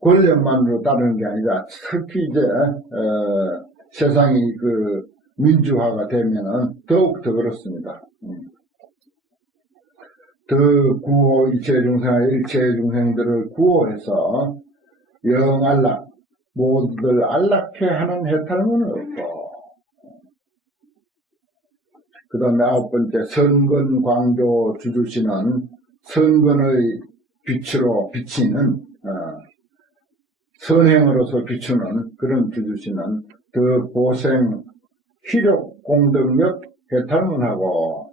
권력만으로 따르는 게 아니라 특히 이제 세상이 그 민주화가 되면은 더욱더 그렇습니다. 더 구호 일체 중생들을 구호해서 영안락 모두들 안락해 하는 해탈문은 없고, 그 다음에 9번째 선근 광조 주주시는 선근의 빛으로 비치는 선행으로서 비추는 그런 주주시는 더 보생 희족 공덕력 해탈문하고,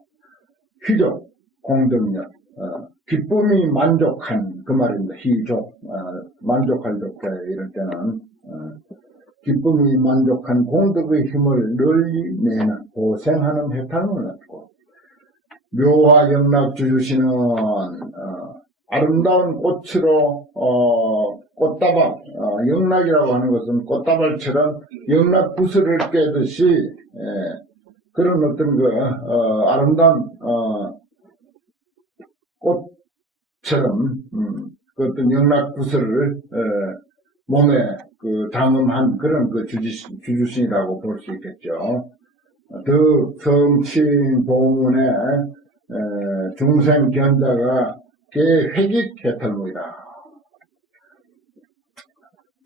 희족 공덕력 기쁨이 만족한 그 말입니다. 희족 만족할 족자 이럴 때는 기쁨이 만족한 공덕의 힘을 널리 내는 보생하는 해탈문을 갖고, 묘화 영락 주주시는 아름다운 꽃으로 꽃다발 영락이라고 하는 것은 꽃다발처럼 영락 부스를 꿰듯이 그런 어떤 그 아름다운 꽃처럼 그 어떤 영락 부스를 몸에 그 당음한 그런 그 주주신이라고 볼 수 있겠죠. 더 성친 봉운의 중생 견자가 개회깃 해탈문이다.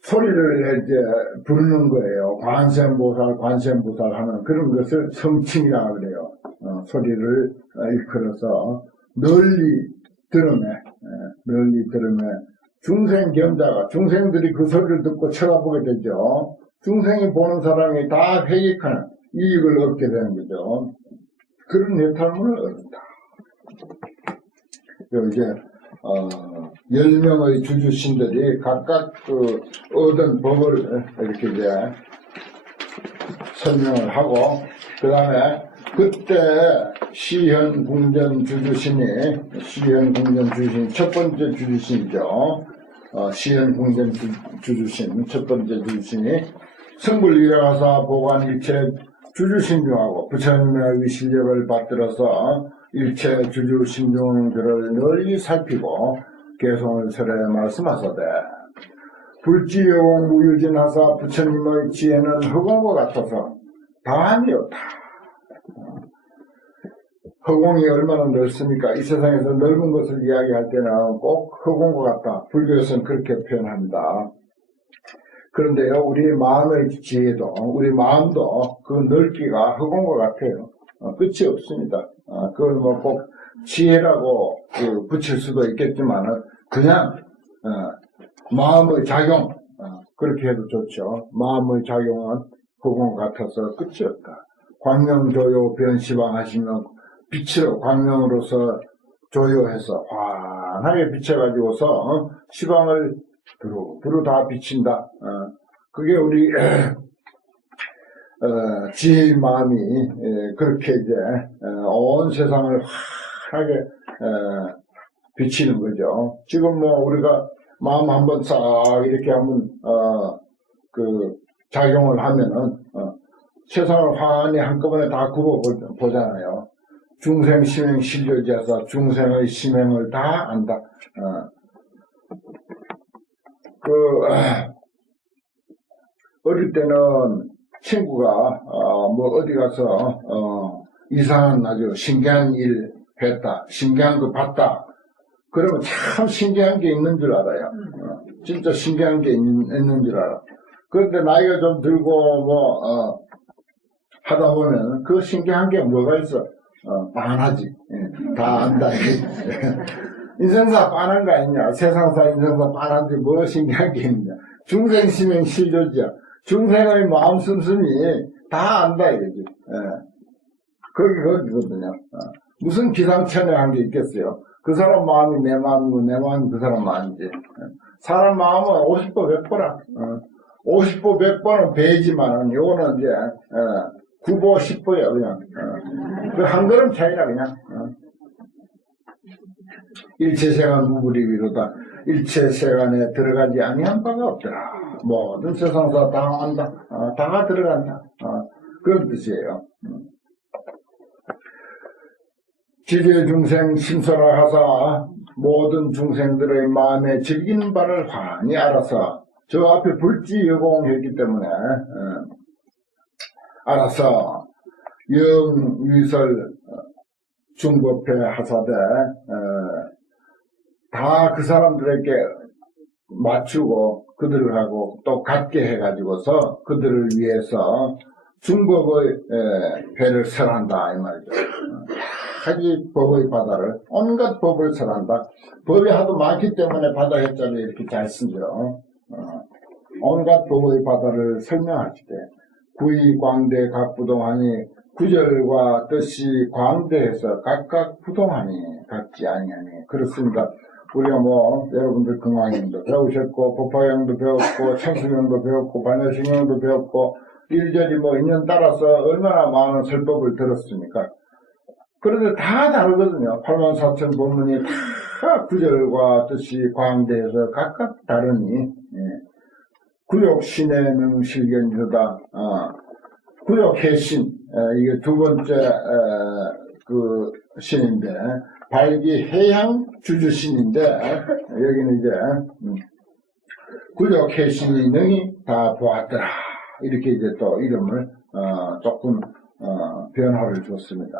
소리를 이제 부르는 거예요. 관세음보살 하는 그런 것을 성칭이라고 그래요. 소리를 일컬어서 널리 들으매 중생 견자가, 중생들이 그 소리를 듣고 쳐다보게 되죠. 중생이 보는 사람이 다 회익하는 이익을 얻게 되는 거죠. 그런 해탈문을 얻는다. 이제 10명의 주주신들이 각각 그 얻은 법을 이렇게 이제 설명을 하고, 그 다음에 그때 시현궁전 주주신이 첫 번째 주주신이죠. 시현궁전 주주신 첫 번째 주주신이 성불 일어나사 보관 일체 주주신중하고 부처님의 위실력을 받들어서 일체 주주신중들을 널리 살피고 개성을 설해 말씀하사되, 불지여공 무유진하사 부처님의 지혜는 허공과 같아서 다함이 없다. 허공이 얼마나 넓습니까? 이 세상에서 넓은 것을 이야기할 때는 꼭 허공과 같다. 불교에서는 그렇게 표현합니다. 그런데요, 우리 마음의 지혜도, 우리 마음도 그 넓기가 허공과 같아요. 끝이 없습니다. 그걸 뭐 꼭 지혜라고 붙일 수도 있겠지만, 그냥 마음의 작용, 그렇게 해도 좋죠. 마음의 작용은 허공과 같아서 끝이 없다. 광명조요 변시방하시면 빛으로 광명으로서 조요해서 환하게 비춰가지고서 시방을 두루 다 비친다. 그게 우리 지혜의 마음이 그렇게 이제 온 세상을 환하게 비치는 거죠. 지금 뭐 우리가 마음 한번 싹 이렇게 한번 그 작용을 하면은 세상을 환히 한꺼번에 다 굽어 보잖아요. 중생 심행 실료지하사 중생의 심행을 다 안다. 어릴 때는 친구가 뭐 어디 가서 이상한 아주 신기한 일 했다, 신기한 거 봤다, 그러면 참 신기한 게 있는 줄 알아요. 진짜 신기한 게 있는 줄 알아. 그런데 나이가 좀 들고 뭐 하다 보면 그 신기한 게 뭐가 있어? 빤하지. 다 안다. 인생사 빤한 거 아니냐? 세상사 인생사 빤한데 뭐 신기한 게 있냐? 중생 심행 실조지야. 중생의 마음 씀씀이 다 안다 이거지. 거기거든요. 무슨 기상천외한 게 있겠어요? 그 사람 마음이 내 마음이고 내 마음이 그 사람 마음이지. 사람 마음은 50보 100보라. 50보 100보는 배지만은 요거는 이제 9보 10보야 그냥. 그 한 걸음 차이라 그냥. 일체세간 무불이위로다. 일체세간에 들어가지 아니한 바가 없더라. 모든 세상사 다 안다. 다 들어간다. 그런 뜻이에요. 지죄중생 심설하사 모든 중생들의 마음에 즐기는 바를 환히 알아서 저 앞에 불지여공했기 때문에 알아서 영위설 중법회 하사대 다 그 사람들에게 맞추고 그들하고 또 같게 해가지고서 그들을 위해서 중법의 회를 설한다 이 말이죠. 하기 법의 바다를 온갖 법을 설한다. 법이 하도 많기 때문에 바다 해자를 이렇게 잘 쓰죠. 온갖 법의 바다를 설명하시되 구의 광대 각 부동하니 구절과 뜻이 광대해서 각각 부동하니 같지 아니하니 그렇습니다. 우리가 여러분들 금왕님도 배우셨고 법화형도 배웠고 창수명도 배웠고 반야신형도 배웠고 일절이 인연 따라서 얼마나 많은 설법을 들었습니까? 그런데 다 다르거든요. 84,000 법문이 다 구절과 뜻이 광대해서 각각 다르니 구욕신의 능실견이다. 구욕해신 이게 두 번째 그 신인데 발기해양 주주신인데 여기는 이제 구욕해신이 능히 다 보았더라. 이렇게 이제 또 이름을 조금 변화를 줬습니다.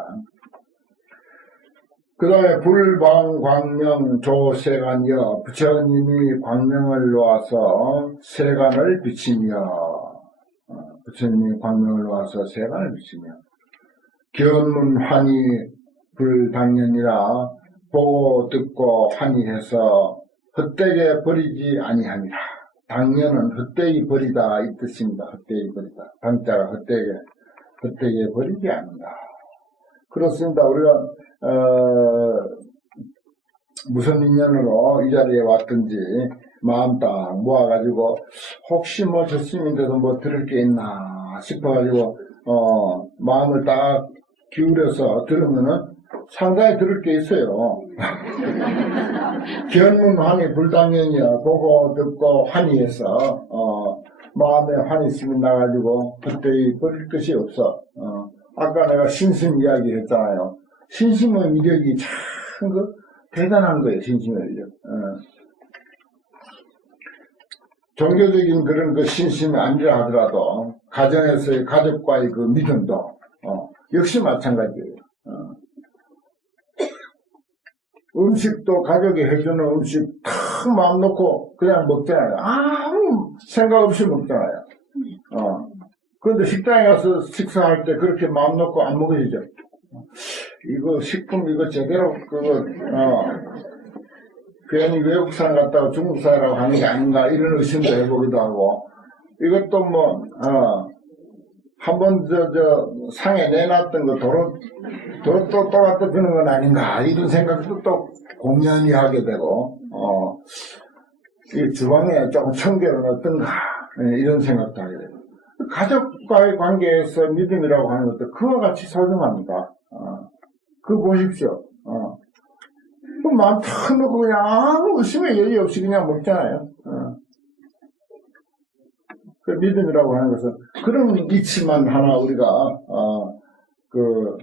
그 다음에 불방광명 조세간이여 부처님이 광명을 놓아서 세간을 비치며 부처님이 광명을 놓아서 세간을 비치며 견문환희 불당연이라 보고 듣고 환희해서 헛되게 버리지 아니하니라. 당연은 헛되이 버리다 이 뜻입니다. 헛되이 버리다. 당자가 헛되게 버리지 않는다. 그렇습니다. 우리가 무슨 인연으로 이 자리에 왔든지 마음 딱 모아가지고 혹시 저 스님인데도 들을 게 있나 싶어가지고 마음을 딱 기울여서 들으면은 상당히 들을 게 있어요. 견문환희 불당연이야. 보고 듣고 환희해서 마음에 환희심이 나가지고 그때의 버릴 것이 없어. 아까 내가 신심 이야기 했잖아요. 신심의 위력이 참 대단한 거예요. 신심의 위력. 종교적인 그런 그 신심이 아니라 하더라도 가정에서의 가족과의 그 믿음도 역시 마찬가지예요. 음식도 가족이 해주는 음식 탁 마음 놓고 그냥 먹잖아요. 아무 생각 없이 먹잖아요. 그런데 식당에 가서 식사할 때 그렇게 마음 놓고 안 먹으시죠? 이거 식품 이거 제대로 괜히 외국산 갔다가 중국산이라고 하는 게 아닌가 이런 의심도 해보기도 하고 이것도 한번 상에 내놨던 거 도로 또 갖다 주는 건 아닌가 이런 생각도 또 공연히 하게 되고 이 주방에 조금 청결은 어떤가 이런 생각도 하게 되고 가족과의 관계에서 믿음이라고 하는 것도 그와 같이 소중합니다. 그거 보십시오. 그 마음 탁 놓고 그냥 아무 의심의 여지 없이 그냥 먹잖아요. 그 믿음이라고 하는 것은 그런 이치만 하나 우리가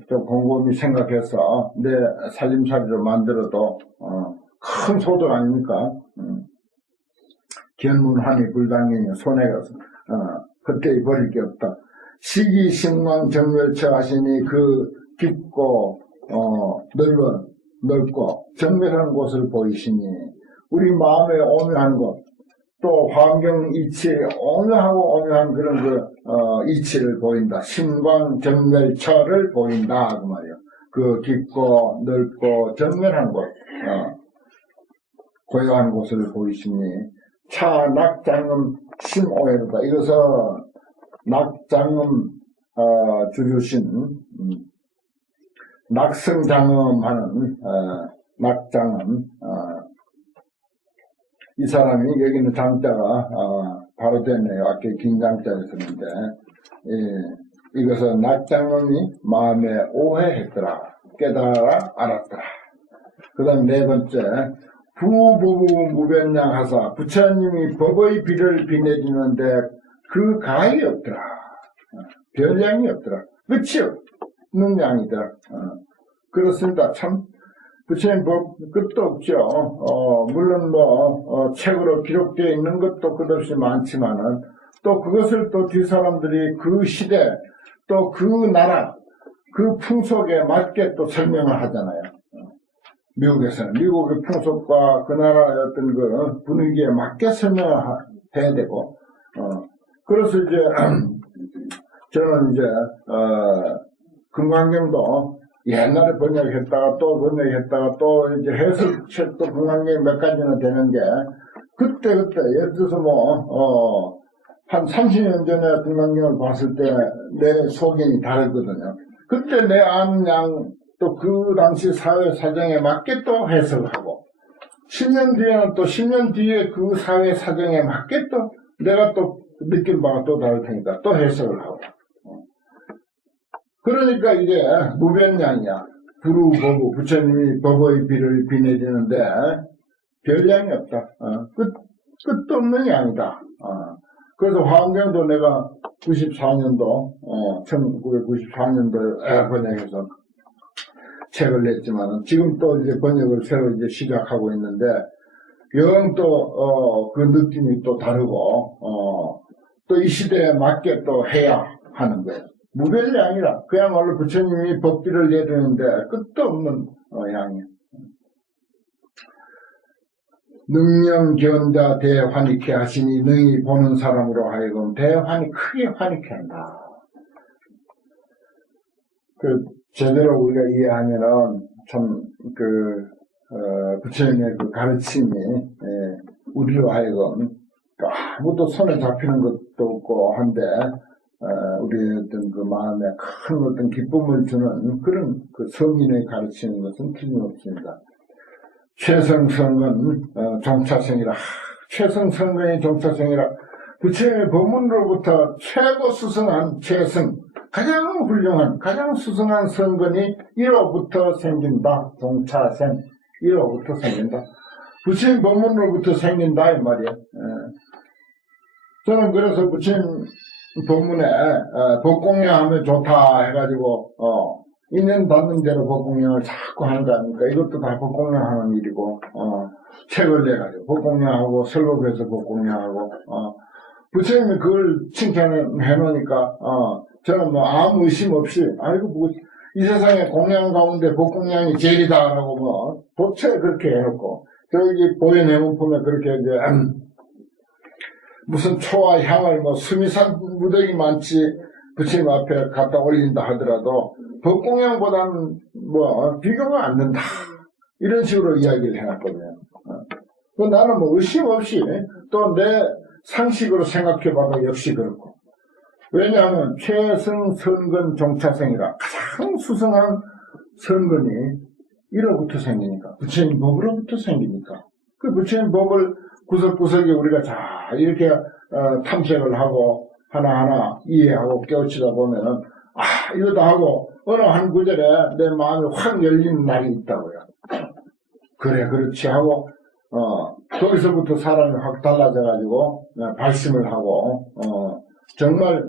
좀 곰곰이 생각해서 내 살림살이로 만들어도 큰 소득 아닙니까? 견문환희 불당연히 손에 가서 그때 버릴 게 없다. 시기심망 정멸처 하시니 그 깊고 넓고 정멸한 곳을 보이시니 우리 마음에 오묘한 곳 또 환경 이치에 오묘한 그런 이치를 보인다. 심광 정멸처를 보인다 그 말이에요. 그 깊고 넓고 정멸한 곳 고요한 곳을 보이시니 차 낙장음 심오해로다. 이것은 낙장음 주주신 낙성장음하는 낙장음 이 사람이 여기는 장자가 바로 됐네요. 아까 긴장자였었는데 이것은 낙장음이 마음에 오해했더라. 깨달아 알았더라. 그 다음 네 번째 후부부 무변량하사 부처님이 법의 비를 빛내주는데 그 가히 없더라. 별량이 없더라. 끝이 없는 양이더라. 그렇습니다. 참 부처님 법 끝도 없죠. 물론 책으로 기록되어 있는 것도 끝없이 많지만은, 또 그것을 또 뒷사람들이 그 시대, 또 그 나라, 그 풍속에 맞게 또 설명을 하잖아요. 미국에서는 미국의 풍속과 그 나라의 어떤 그 분위기에 맞게 설명을 해야 되고, 그래서 이제 저는 이제 금강경도 옛날에 번역했다가 또 번역했다가 또 이제 해석책도 금강경 몇 가지나 되는 게 그때 예를 들어서 한 30년 전에 금강경을 봤을 때 내 소견이 다르거든요. 그때 내 아는 양 또 그 당시 사회 사정에 맞게 또 해석을 하고, 10년 뒤에는 또 10년 뒤에 그 사회 사정에 맞게 또 내가 또 느낀 바가 또 다를 테니까 또 해석을 하고. 그러니까 이게 무변량이야. 부루보부, 부처님이 법의 비를 비내리는데 별량이 없다. 끝도 없는 양이다. 그래서 화엄경도 내가 94년도, 1994년도에 번역해서 책을 냈지만, 지금 또 이제 번역을 새로 이제 시작하고 있는데, 영 또, 그 느낌이 또 다르고, 또 이 시대에 맞게 또 해야 하는 거예요. 무별량이라, 그야말로 부처님이 법비를 내리는데 끝도 없는 양이에요. 능령견자 대환익해 하시니 능히 보는 사람으로 하여금 대환이 크게 환익해 한다. 제대로 우리가 이해하면은 참 부처님의 그 가르침이 우리로 하여금 아무도 손에 잡히는 것도 없고 한데 우리의 어떤 그 마음에 큰 어떤 기쁨을 주는 그런 그 성인의 가르치는 것은 틀림없습니다. 최성성은 종차생이라. 최성성근이 종차생이라. 부처님의 법문으로부터 최고 수승한 최성, 가장 훌륭한, 가장 수승한 성근이 1호부터 생긴다. 종차생, 1호부터 생긴다. 부처님 법문으로부터 생긴다 이 말이에요. 저는 그래서 부처님 법문에 법공양하면 좋다 해가지고 있는 닿는 대로 법공양을 자꾸 하는 거 아닙니까? 이것도 다 법공양하는 일이고 책을 내가지고 법공양하고 설법해서 법공양하고 부처님이 그걸 칭찬해 놓으니까 저는 뭐 아무 의심 없이 아이고 이 세상에 공양 가운데 법공양이 제일이다라고 도체 그렇게 해놓고 저기 보현해문품에 그렇게 이제 무슨 초와 향을 수미산 무더기 많지 부처님 앞에 갖다 올린다 하더라도 법공양보다는 비교가 안 된다. 이런 식으로 이야기를 해놨거든요. 나는 의심 없이 또 내 상식으로 생각해봐도 역시 그렇고. 왜냐하면 최성 선근 종차생이라 가장 수성한 선근이 1호부터 생기니까. 부처님 법으로부터 생기니까. 그 부처님 법을 구석구석에 우리가 잘 이렇게 탐색을 하고 하나하나 이해하고 깨우치다 보면은 이거다 하고 어느 한 구절에 내 마음이 확 열리는 날이 있다고요. 그래 그렇지 하고 거기서부터 사람이 확 달라져가지고 발심을 하고 정말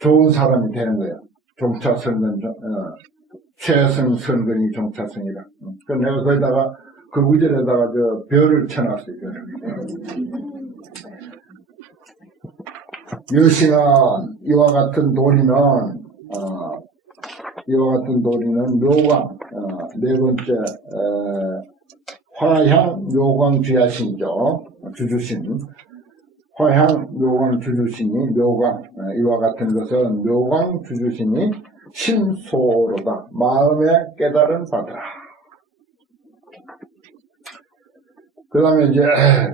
좋은 사람이 되는 거예요. 종차선근 최성선근이 종차선이라. 그래서 내가 거기다가 그 구절에다가 별을 쳐놨어요. 여신은 이와 같은 도리는 묘광 네 번째 화향 묘광 주야신이죠. 주주신 화향 묘광 주주신이 묘광 이와 같은 것은 묘광 주주신이 심소로다. 마음에 깨달은 바더라. 그 다음에 이제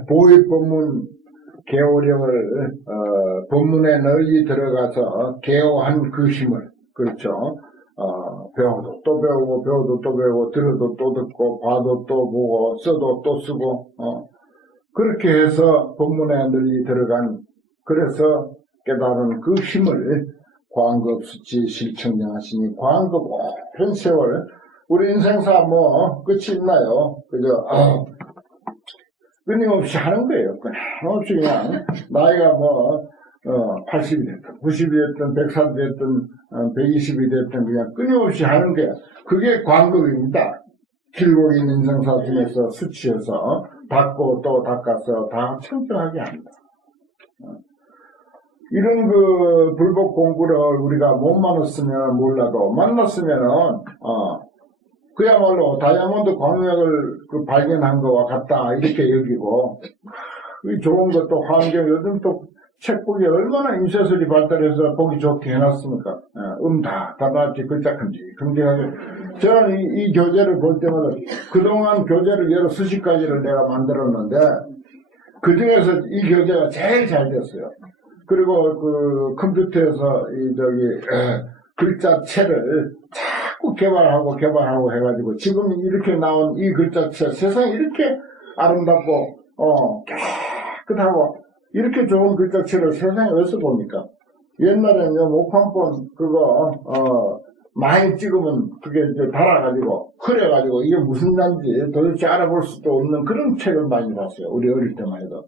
보입법문 개호력을 법문에 널리 들어가서 개호한 그 힘을 그렇죠. 배워도 또 배우고 배워도 또 배우고 들어도 또 듣고 봐도 또 보고 써도 또 쓰고 그렇게 해서 법문에 널리 들어간 그래서 깨달은 그 힘을 광급수치 실청량하시니 광급 오랜 세월 우리 인생사 끝이 있나요? 그죠? 끊임없이 하는 거예요. 끊임없이 그냥 나이가 80이 됐든 90이 됐든 100살이 됐든 120이 됐든 그냥 끊임없이 하는 게 그게 광급입니다. 길고 긴 인생사 중에서 수치해서 닦고 또 닦아서 다 청정하게 한다. 이런 그 불법 공부를 우리가 못 만났으면 몰라도 만났으면은 그야말로 다이아몬드 광맥을 그 발견한 것과 같다 이렇게 여기고 좋은 것도 환경 요즘 또 책보기 얼마나 인쇄술이 발달해서 보기 좋게 해놨습니까? 다다지 글자 큼직하게. 저는 이 교재를 볼 때마다 그동안 교재를 여러 수십 가지를 내가 만들었는데 그 중에서 이 교재가 제일 잘 됐어요. 그리고 그 컴퓨터에서 글자체를 자꾸 개발하고 해가지고 지금 이렇게 나온 이 글자체 세상에 이렇게 아름답고 깨끗하고 이렇게 좋은 글자체를 세상에 어디서 봅니까? 옛날에는 목판본 그거 많이 찍으면 그게 이제 달아가지고 흐려가지고 이게 무슨 단지 도대체 알아볼 수도 없는 그런 책을 많이 봤어요. 우리 어릴 때만 해도.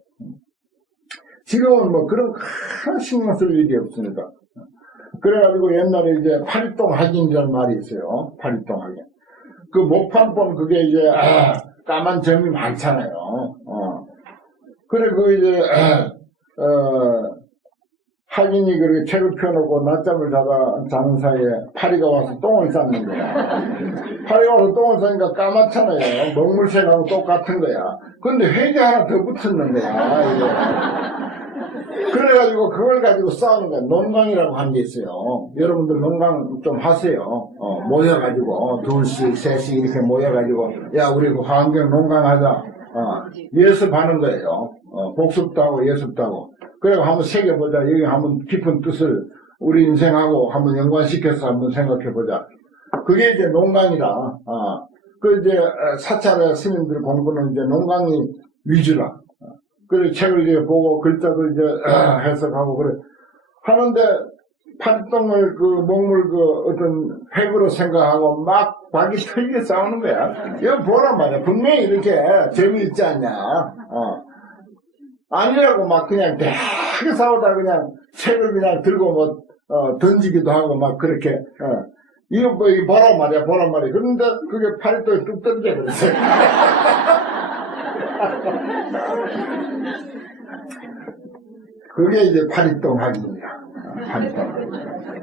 지금은 뭐 그런 큰 신경 쓸 일이 없으니까. 그래가지고 옛날에 이제 파리똥 확인이라는 말이 있어요. 파리똥 확인. 그 목판본 그게 이제 까만 점이 많잖아요. 그래 그 이제 확인이 그렇게 책을 펴놓고 낮잠을 자는 사이에 파리가 와서 똥을 쌌는 거야. 파리가 와서 똥을 싸니까 까맣잖아요. 먹물색하고 똑같은 거야. 근데 회가 하나 더 붙었는 거야. 이게. 그래가지고 그걸 가지고 싸우는 거야. 농강이라고 한 게 있어요. 여러분들 농강 좀 하세요. 모여가지고 둘씩 셋씩 이렇게 모여가지고 야 우리 그 환경 농강하자. 예습하는 거예요. 복습도 하고 예습도 하고. 그래서 한번 새겨보자. 여기 한번 깊은 뜻을 우리 인생하고 한번 연관시켜서 한번 생각해보자. 그게 이제 농강이다. 그 이제 사찰의 스님들 공부는 이제 농강이 위주라. 그래 책을 이제 보고 글자도 이제 해석하고 그래 하는데 파리똥을 그 먹물 그 어떤 획으로 생각하고 막 박이 털게 싸우는 거야. 이거 보란 말이야. 분명히 이렇게 재미있지 않냐. 아니라고 막 그냥 대하게 싸우다 그냥 책을 그냥 들고 뭐 던지기도 하고 막 그렇게 이거 뭐 이거 보란 말이야. 그런데 그게 파리똥이 뚝 떨어져 버렸어요. 그게 이제 파리똥 확인이야.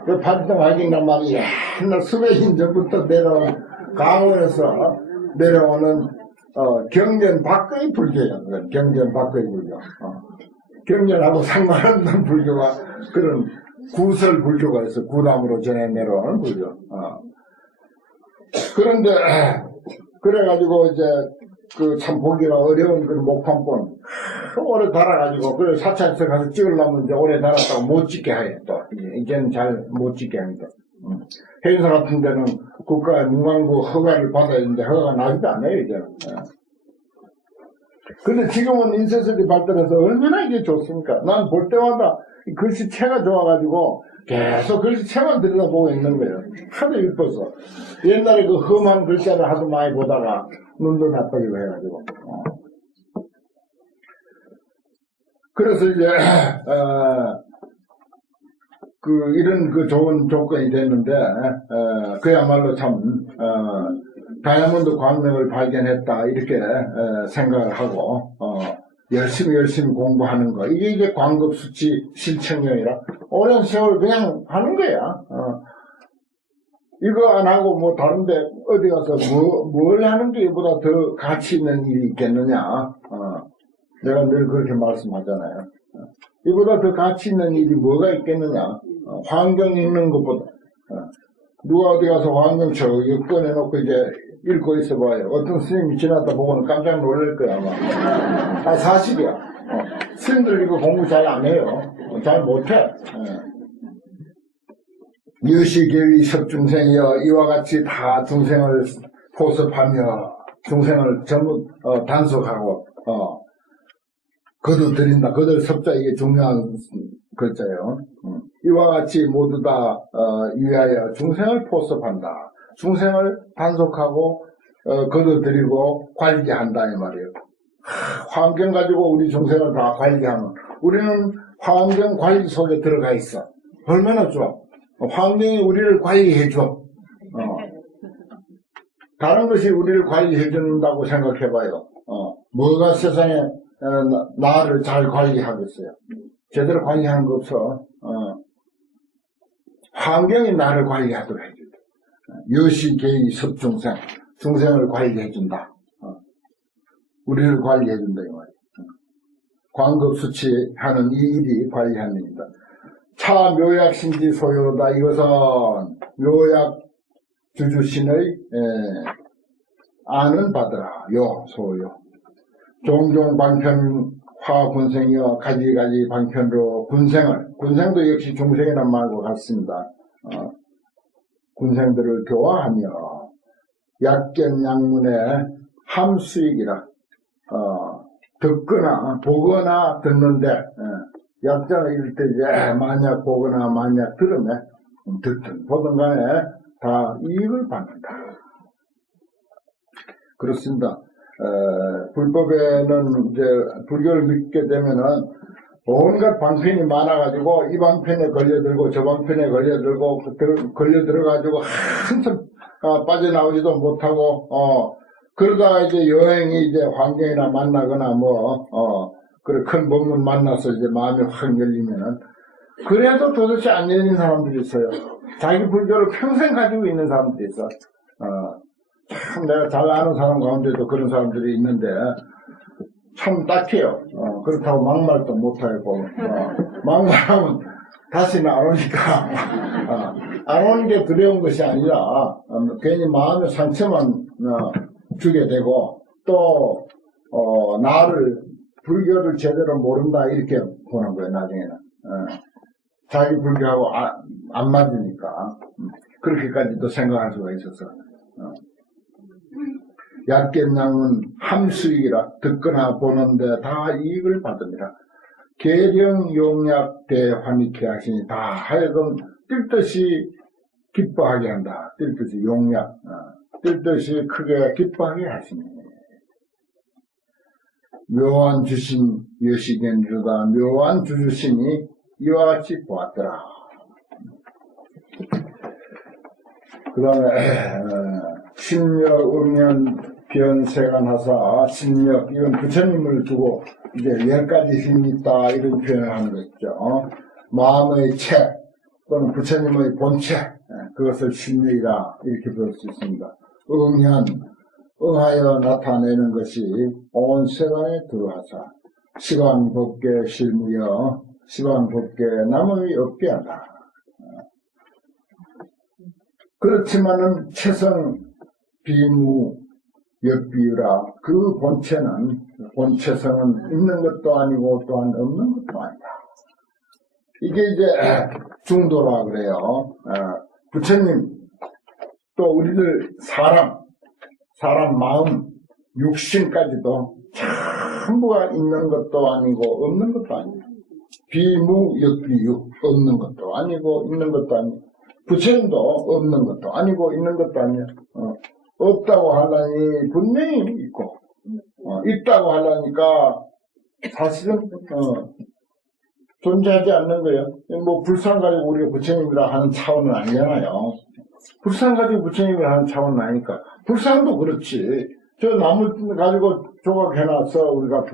그 파리똥 확인이란 말이 옛날 수백 년 전부터 내려온 강원에서 내려오는 경전 밖의 불교야. 경전 밖의 불교. 경전하고 상관없는 불교가 그런 구설 불교가 있어. 구담으로 전해 내려오는 불교. 그런데 그래가지고 이제 그 참 보기가 어려운 그 목판본 오래 달아가지고 그래 사찰에서 가서 찍으려면 이제 오래 달았다고 못 찍게 해. 또 이제는 잘 못 찍게 합니다. 해인사 같은 데는 국가 문광부 허가를 받아야 되는데 허가가 나지도 않아요 이제는. 근데 지금은 인쇄술이 발달해서 얼마나 이게 좋습니까? 난 볼 때마다 글씨체가 좋아가지고 계속 글씨체만 들여다보고 있는 거예요. 하도 이뻐서. 옛날에 그 험한 글자를 하도 많이 보다가 눈도 나빠지고 해가지고. 그래서 이제 이런 그 좋은 조건이 됐는데 그야말로 참 다이아몬드 광맥을 발견했다 이렇게 생각을 하고 열심히 공부하는 거 이게 이제 광급수치 실천형이라 오랜 세월 그냥 하는 거야. 이거 안 하고 뭐 다른데 어디 가서 뭘 하는 게 이보다 더 가치 있는 일이 있겠느냐. 내가 늘 그렇게 말씀하잖아요. 이보다 더 가치 있는 일이 뭐가 있겠느냐. 환경 읽는 것보다. 누가 어디 가서 환경책 이거 꺼내놓고 이제 읽고 있어봐요. 어떤 스님이 지나다 보고는 깜짝 놀랄 거야 아마. 사실이야. 스님들 이거 공부 잘 안 해요. 잘 못해. 유시계위 섭중생이여 이와 같이 다 중생을 포섭하며 중생을 전부 단속하고 거두드린다. 거들 섭자 이게 중요한 글자예요. 이와 같이 모두 다 위하여 중생을 포섭한다. 중생을 단속하고 거두드리고 관리한다 이 말이에요. 환경 가지고 우리 중생을 다 관리하는 우리는 환경 관리 속에 들어가 있어. 얼마나 좋아. 환경이 우리를 관리해줘. 다른 것이 우리를 관리해 준다고 생각해 봐요. 뭐가 세상에 나를 잘 관리하겠어요? 제대로 관리하는 거 없어. 환경이 나를 관리하도록 해준다. 여시, 계의, 섭중생, 중생을 관리해 준다. 우리를 관리해 준다 이 말이에요. 광급수치하는 이 일이 관리하는 일이다. 차 묘약신지 소요다. 이것은 묘약 주주신의 아는 받으라. 요 소요. 종종 방편화 군생이여 가지가지 방편으로 군생도 역시 중생이란 말과 같습니다. 군생들을 교화하며 약견 양문의 함수익이라. 듣거나 보거나 듣는데 약자는 이럴 때 이제 만약 보거나 만약 들으면 듣든 보든 간에 다 이익을 받는다. 그렇습니다. 불법에는 이제 불교를 믿게 되면은 온갖 방편이 많아가지고 이 방편에 걸려들고 저 방편에 걸려들고 걸려들어가지고 한참 빠져나오지도 못하고 그러다가 이제 여행이 이제 환경이나 만나거나 그래 큰 법문 만나서 이제 마음이 확 열리면은 그래도 도대체 안 열린 사람들이 있어요. 자기 불교를 평생 가지고 있는 사람들이 있어. 참 내가 잘 아는 사람 가운데도 그런 사람들이 있는데 참 딱해요. 그렇다고 막말도 못하고 막말하면 다시는 안 오니까 안 오는 게 두려운 것이 아니라 괜히 마음의 상처만 주게 되고 또 나를 불교를 제대로 모른다 이렇게 보는 거예요. 나중에는 자기 불교하고 안 맞으니까 그렇게까지도 생각할 수가 있어서 약견양은 함수익이라 듣거나 보는데 다 이익을 받습니다. 계령 용약 대환익해 하시니 다 하여금 뛸 듯이 기뻐하게 한다. 뛸 듯이 용약 뛸 듯이 크게 기뻐하게 하시니 묘한 주신 여시견주가 묘한 주주신이 이와 같이 보았더라. 그 다음에 심력 음연 변세간 하사 심력 이건 부처님을 두고 이제 10가지 힘이 있다 이런 표현을 하는 거 있죠. 마음의 체 또는 부처님의 본체 그것을 심력이라 이렇게 볼 수 있습니다. 응현 응하여 나타내는 것이 온 세간에 들어와서 시간법계 실무여 시간법계 남음이 없게 하다. 그렇지만은 체성 비무 역비유라 그 본체성은 있는 것도 아니고 또한 없는 것도 아니다. 이게 이제 중도라 그래요. 부처님 또 우리들 사람 마음 육신까지도 전부가 있는 것도 아니고 없는 것도 아니고 비무 역비유 없는 것도 아니고 있는 것도 아니고 부처님도 없는 것도 아니고 있는 것도 아니야. 없다고 하려니 분명히 있고 있다고 하려니까 사실은 존재하지 않는 거예요. 뭐 불상 가지고 우리가 부처님이라 하는 차원은 아니잖아요. 불상 가지고 부처님이라 하는 차원은 아니니까 불상도 그렇지. 저 나무 가지고 조각해놔서 우리가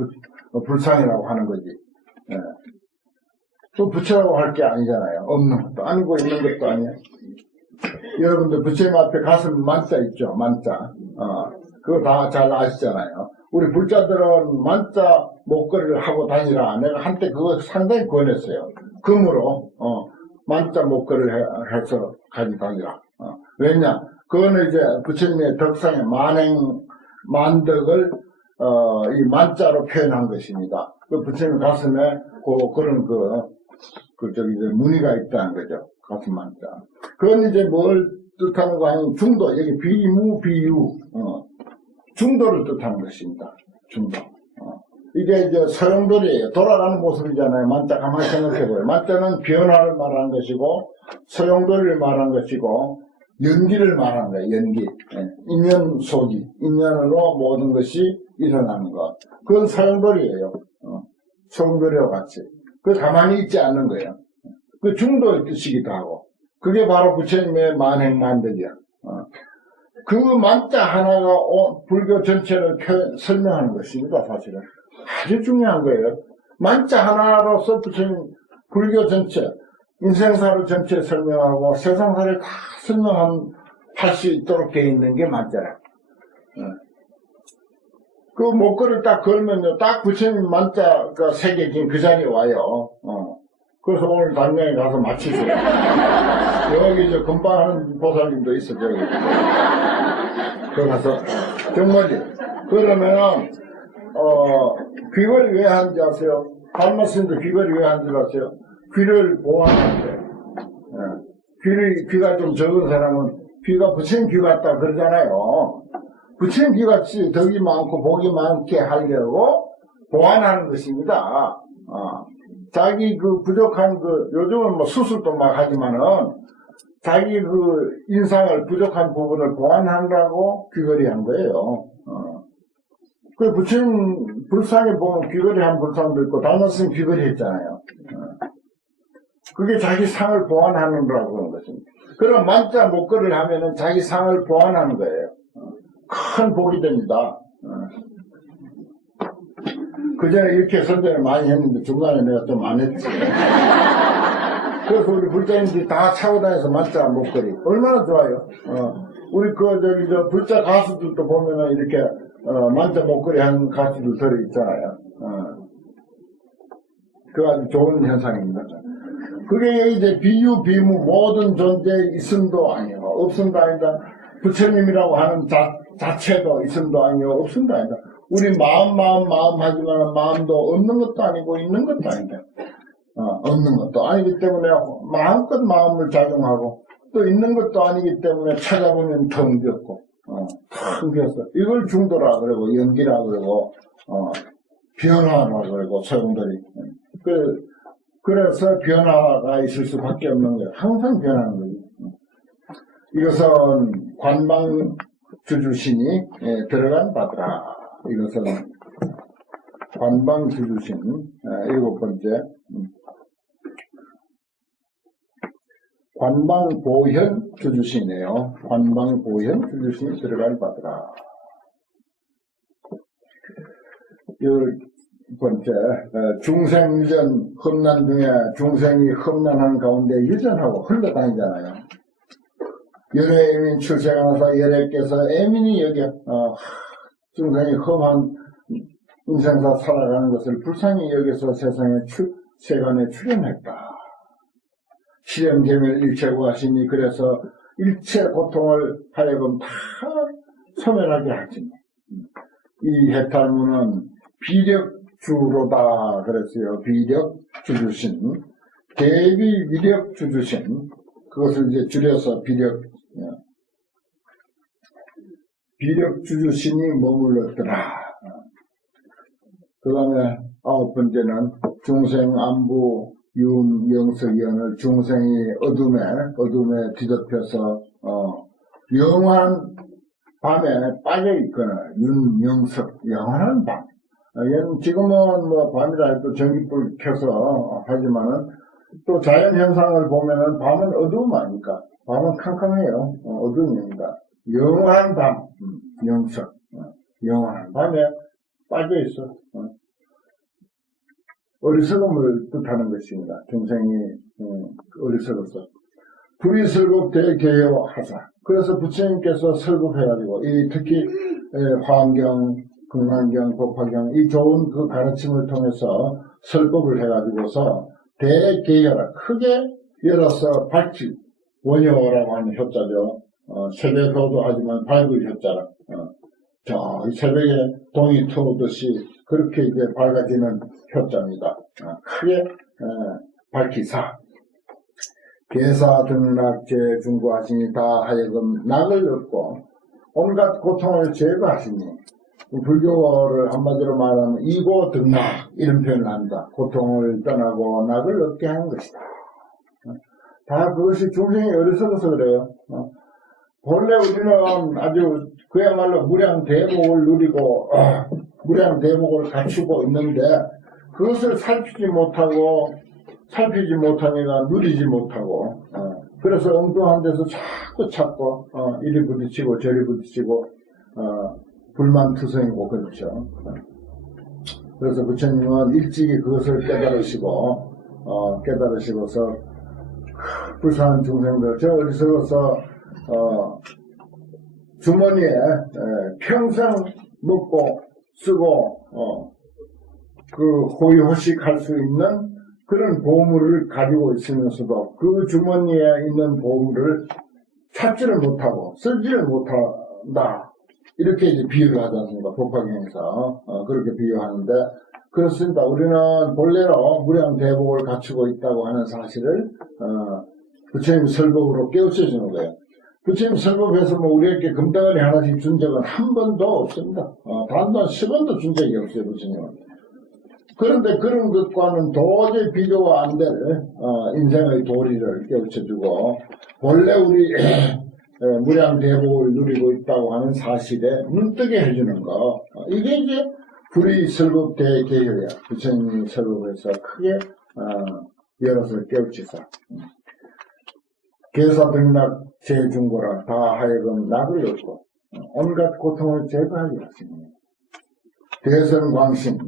불상이라고 하는 거지. 또 부처라고 할 게 아니잖아요. 없는 것도 아니고 있는 것도 아니야. 여러분들 부처님 앞에 가슴 만자 있죠. 만자. 그거 다 잘 아시잖아요. 우리 불자들은 만자 목걸이를 하고 다니라. 내가 한때 그거 상당히 권했어요. 금으로 만자 목걸이를 해서 가지고 다니라. 왜냐? 그거는 이제 부처님의 덕상의 만덕을 이 만자로 표현한 것입니다. 그 부처님 가슴에 그런 무늬가 있다는 거죠. 가슴 만자. 그건 이제 뭘 뜻하는 거 아니면 중도, 여기 비유, 중도를 뜻하는 것입니다. 중도. 이게 이제 소용돌이에요. 돌아가는 모습이잖아요. 만자 가만히 생각해보요. 만자는 변화를 말하는 것이고, 소용돌이를 말하는 것이고, 연기를 말하는 거예요. 연기. 인연 속이. 인연으로 모든 것이 일어나는 것. 그건 소용돌이에요. 소용돌이와 같이. 그 가만히 있지 않는 거예요. 그 중도의 뜻이기도 하고. 그게 바로 부처님의 만행만덕이야. 그 만자 하나가 불교 전체를 설명하는 것입니다. 사실은 아주 중요한 거예요. 만자 하나로서 부처님 불교 전체, 인생사를 전체 설명하고 세상사를 다 설명할 수 있도록 되어 있는 게 만자라. 그 목걸이를 딱 걸면요, 딱 부처님 만자가 새겨진 그 자리에 와요. 그래서 오늘 당장에 가서 마치세요. 여기 저 금방 하는 보살님도 있어, 저기. 거기 가서, 정말요. 그러면은, 귀걸이 왜 하는지 아세요? 달마스님도 귀걸이 왜 하는지 아세요? 귀를 보완하는데. 귀가 좀 적은 사람은 귀가 부처님 귀 같다 그러잖아요. 부처님 귀 같이 덕이 많고 복이 많게 하려고 보완하는 것입니다. 자기 그 부족한 요즘은 뭐 수술도 막 하지만은 자기 그 인상을 부족한 부분을 보완하려고 귀걸이 한 거예요. 그 부처님 불상에 보면 귀걸이 한 불상도 있고 달마스님 귀걸이 했잖아요. 그게 자기 상을 보완하느라고 그런 것입니다. 그럼 만자 목걸이를 하면은 자기 상을 보완하는 거예요. 큰 복이 됩니다. 그 전에 이렇게 설명을 많이 했는데 중간에 내가 좀 안 했지. 그래서 우리 불자님들이 다 차고 다녀서 만자 목걸이. 얼마나 좋아요. 우리 저 불자 가수들도 보면은 이렇게, 만자 목걸이 하는 가수들 들어있잖아요. 그 아주 좋은 현상입니다. 그게 이제 비유, 비무, 모든 존재의 있음도 아니고, 없음도 아니다. 부처님이라고 하는 자체도 있음도 아니고, 없음도 아니다. 우리 마음 하지만 마음도 없는 것도 아니고, 있는 것도 아니다. 없는 것도 아니기 때문에 마음껏 마음을 작용하고, 또 있는 것도 아니기 때문에 찾아보면 텅 비었고, 텅 비었어. 이걸 중도라 그러고, 연기라 그러고, 변화라 그러고, 소용돌이. 그래서 변화가 있을 수밖에 없는 거예요. 항상 변하는 거예요. 이것은 관방 주주신이 들어간 바더라. 이것은 관방 주주신 7번째 관방 보현 주주신이에요. 관방 보현 주주신이 들어간 바더라. 10번째, 중생유전 험난 중에 중생이 험난한 가운데 유전하고 흘러다니잖아요. 열애 애민 출생하사 열애께서 애민이 여겨 중생이 험한 인생사 살아가는 것을 불쌍히 여겨서 세간에 출현했다. 시련계멸 일체구하시니 그래서 일체 고통을 하여금 다 소멸하게 하시니 이 해탈문은 비력주로다 그랬어요. 비력주주신, 대비 위력주주신, 그것을 이제 줄여서 비력주주신이 머물렀더라. 그 다음에 9번째는 중생안부 윤영석연을 중생이 어둠에 뒤덮여서 영원한 밤에 빠져있거나 윤영석 영원한 밤. 지금은 뭐 밤이라 해도 전기불 켜서 하지만은 또 자연 현상을 보면은 밤은 어두움 아닙니까? 밤은 캄캄해요. 어두움입니다. 영원한 밤, 영석, 영원한 밤에 빠져있어. 어리석음을 뜻하는 것입니다. 중생이 어리석어서. 불이 설국 대개요 하사. 그래서 부처님께서 설국해가지고 특히 화엄경, 금강경, 법화경 이 좋은 그 가르침을 통해서 설법을 해가지고서 대개열화 크게 열어서 밝히 원효라고 하는 효자죠. 새벽호도 하지만 밝을 효자라. 저 새벽에 동이 트오듯이 그렇게 이제 밝아지는 효자입니다. 크게 밝히사. 계사 등락제 중구하시니 다 하여금 낙을 얻고 온갖 고통을 제거하시니 불교를 한마디로 말하면 이고 등락 이런 표현을 합니다. 고통을 떠나고 낙을 얻게 하는 것이다. 다 그것이 중생이 어리석어서 그래요. 본래 우리는 아주 그야말로 무량대복을 누리고 무량대복을 갖추고 있는데 그것을 살피지 못하니까 누리지 못하고 그래서 엉뚱한 데서 자꾸 찾고, 이리 부딪히고 저리 부딪히고, 불만투성이고 그렇죠. 그래서 부처님은 일찍이 그것을 깨달으시고서, 불쌍한 중생들, 저 어리석어서, 주머니에, 평생 먹고, 쓰고, 그 호의호식 할 수 있는 그런 보물을 가지고 있으면서도 그 주머니에 있는 보물을 찾지를 못하고 쓰지를 못한다. 이렇게 이제 비유를 하지 않습니까? 법화경에서 그렇게 비유하는데, 그렇습니다. 우리는 본래로 무량대복을 갖추고 있다고 하는 사실을 부처님 설법으로 깨우쳐 주는 거예요. 부처님 설법에서 뭐 우리에게 금덩어리 하나씩 준 적은 한 번도 없습니다. 단돈 10원도 준 적이 없어요, 부처님은. 그런데 그런 것과는 도저히 비교가 안 될 인생의 도리를 깨우쳐주고, 본래 우리 무량대복을 누리고 있다고 하는 사실에 눈뜨게 해주는 거, 이게 이제 불의 설법 대개요야. 부처님이 설법에서 크게 열어서 깨우치사. 계사등락 제중고라 다 하여금 낙을 얻고 온갖 고통을 제거하게 하십니다. 대선광신,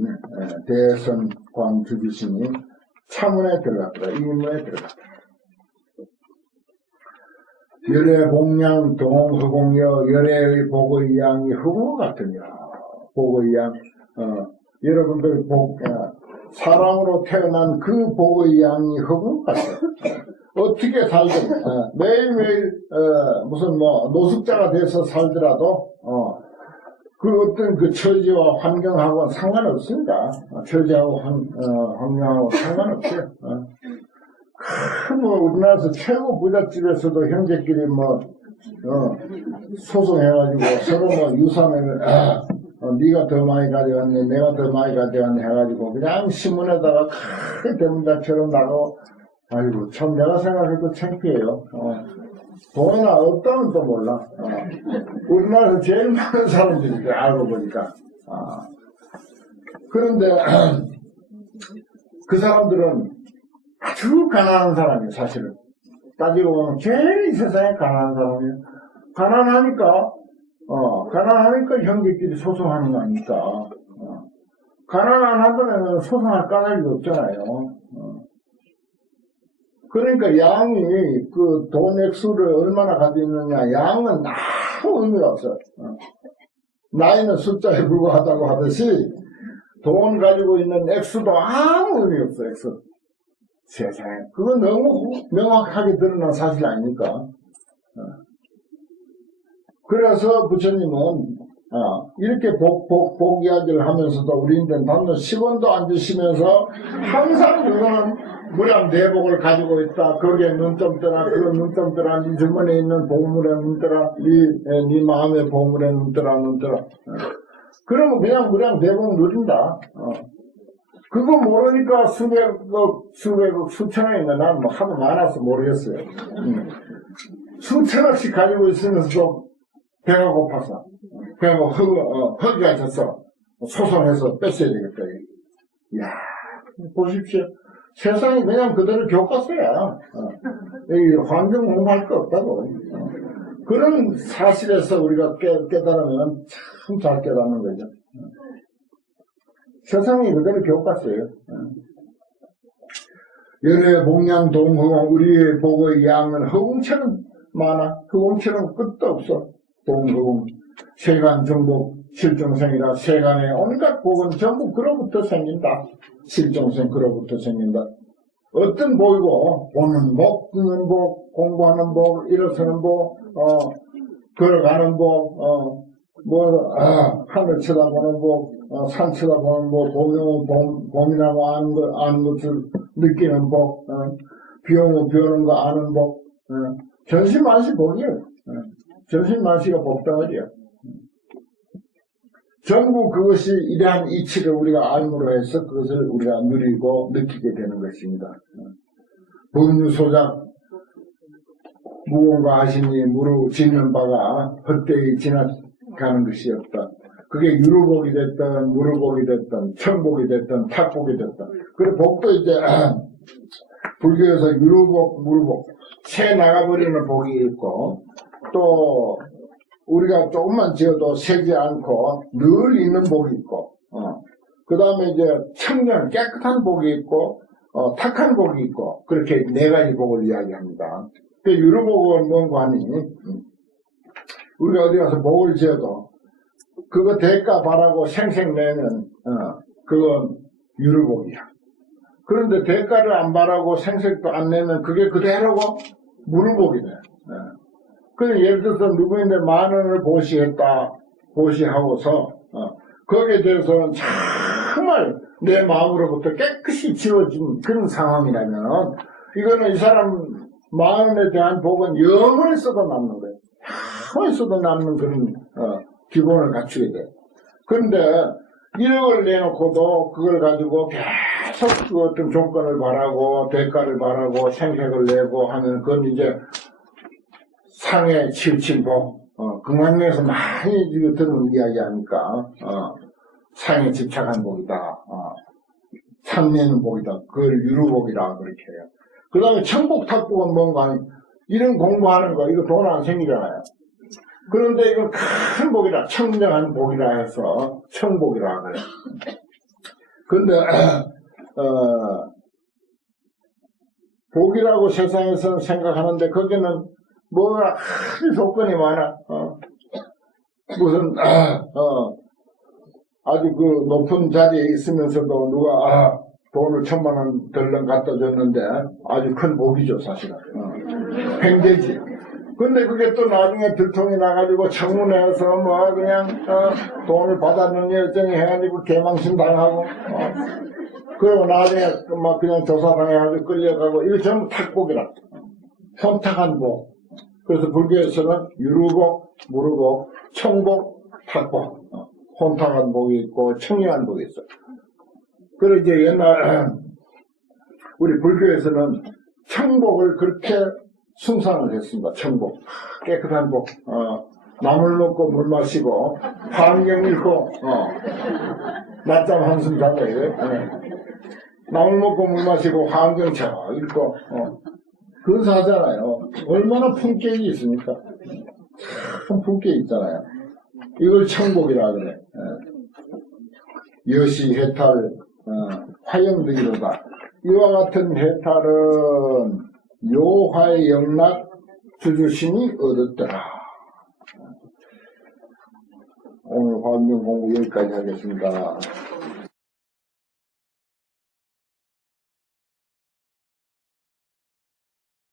대선광주지신이 차문에 들어갔더라. 이문에 들어갔더라. 열애 복량 동허공여 열애의 복의 양이 허공 같으냐. 복의 양, 여러분들 사람으로 태어난 그 복의 양이 허공 같아. 어떻게 살든, 매일매일, 무슨 노숙자가 돼서 살더라도, 그 어떤 그 처지와 환경하고 상관없습니다. 처지하고 환경하고 상관없어요. 우리나라에서 최고 부잣집에서도 형제끼리 소송해가지고 서로 유산을, 네가 더 많이 가져갔네, 내가 더 많이 가져갔네 해가지고 그냥 신문에다가 크게 대문자처럼 나가고, 아이고, 참 내가 생각해도 창피해요. 돈 하나 없다면 또 몰라. 우리나라에서 제일 많은 사람들이 알고 보니까. 그런데 그 사람들은 아주 가난한 사람이에요, 사실은. 따지고 보면 제일 이 세상에 가난한 사람이에요. 가난하니까 형제끼리 소송하는 거 아닙니까? 가난 안 하더라도 소송할 까닭이 없잖아요. 그러니까 양이 그 돈 액수를 얼마나 가지고 있느냐, 양은 아무 의미가 없어. 나이는 숫자에 불과하다고 하듯이 돈 가지고 있는 액수도 아무 의미 없어, 액수. 세상에. 그건 너무 명확하게 드러난 사실 아닙니까? 그래서 부처님은 이렇게 복 이야기를 하면서도 우리한테는 단돈 10원도 안 주시면서 항상 그거는 무량대복을 가지고 있다. 거기에 눈좀 떠라, 그 눈좀 떠라, 네 주머니에 있는 보물에 눈 떠라, 네 마음의 보물에 눈 떠라. 그러면 그냥 무량대복 누린다. 그거 모르니까 수백억, 수천억인가, 난 하도 많아서 모르겠어요. 수천억씩 가지고 있으면서도 배가 고파서, 배가 허기가 졌어. 소송해서 뺐어야 되겠다. 이야, 보십시오. 세상이 그냥 그대로 교과서야. 환경 공부할 거 없다고. 그런 사실에서 우리가 깨달으면 참 잘 깨닫는 거죠. 세상이 그대로 교과서예요. 열애 복량 동허공, 우리의 복의 양은 허공처럼 많아. 허공처럼 끝도 없어. 동허공, 세간 정복 실종생이라 세간의 온갖 복은 전부 그로부터 생긴다. 실종생 그로부터 생긴다. 어떤 복이고, 보는 복, 듣는 복, 공부하는 복, 일어서는 복, 걸어가는 복, 하늘 쳐다보는 복, 산 쳐다보는 복, 봄이라고 아는 것을 느끼는 복, 비 오면 비 오는 거 아는 복, 전신만시 복이에요. 전신만시가 복덩어리야. 전부 그것이 이러한 이치를 우리가 알므로 해서 그것을 우리가 누리고 느끼게 되는 것입니다. 법류소작 무공과 하시니 무루 짓는 바가 헛되이 지나가는 것이 없다. 그게 유루복이 됐든 무루복이 됐든 천복이 됐든 탁복이 됐든. 그리고 복도 이제 불교에서 유루복, 무루복 새 나가버리는 복이 있고, 또 우리가 조금만 지어도 새지 않고 늘 있는 복이 있고, 그 다음에 이제 청년 깨끗한 복이 있고, 탁한 복이 있고, 그렇게 네 가지 복을 이야기합니다. 그 유로복은 뭔가 하니, 우리가 어디 가서 복을 지어도 그거 대가 바라고 생색 내면 그건 유로복이야. 그런데 대가를 안 바라고 생색도 안 내면 그게 그대로고 무르복이네. 그래서 예를 들어서 누구인데 10,000원을 보시하고서 거기에 대해서는 정말 내 마음으로부터 깨끗이 지워진 그런 상황이라면 이거는 이 사람 10,000원에 대한 복은 영원히 써도 남는 거예요. 영원히 써도 남는 그런 기본을 갖추게 돼. 그런데 1억을 내놓고도 그걸 가지고 계속 그 어떤 조건을 바라고 대가를 바라고 생색을 내고 하면 그건 이제 상해 치우침복, 금강에서 많이 듣는 이야기 하니까, 상해 집착한 복이다, 참내는 복이다, 그걸 유루복이라 그렇게 해요. 그 다음에 청복탁복은 뭔가, 이런 공부하는 거, 이거 돈 안 생기잖아요. 그런데 이건 큰 복이라, 청정한 복이라 해서, 청복이라 그래요. 근데, 복이라고 세상에서는 생각하는데, 거기는 뭐가 아주 조건이 많아. 무슨 아주 그 높은 자리에 있으면서도 누가 돈을 1,000,000원 덜렁 갖다 줬는데 아주 큰 복이죠 사실은. 횡재지. 근데 그게 또 나중에 들통이 나가지고 청문회에서 뭐 그냥 돈을 받았느니 어쩌니 해가지고 개망신 당하고 그리고 나중에 막 그냥 조사당해가지고 끌려가고 이거 전부 탁복이라. 혼탁한 복. 그래서 불교에서는 유루복, 무루복, 청복, 탁복, 혼탁한 복이 있고 청량한 복이 있어. 그리고 이제 옛날 우리 불교에서는 청복을 그렇게 숭상을 했습니다. 청복, 깨끗한 복, 나물 먹고 물 마시고 환경 읽고 낮잠 한숨 자고 나물 먹고 물 마시고 환경 잘 읽고 근사하잖아요. 얼마나 품격이 있습니까? 참 품격이 있잖아요. 이걸 청복이라 그래. 여시, 해탈, 화영득이로다. 이와 같은 해탈은 요화의 영락 주주신이 얻었더라. 오늘 환경 공부 여기까지 하겠습니다.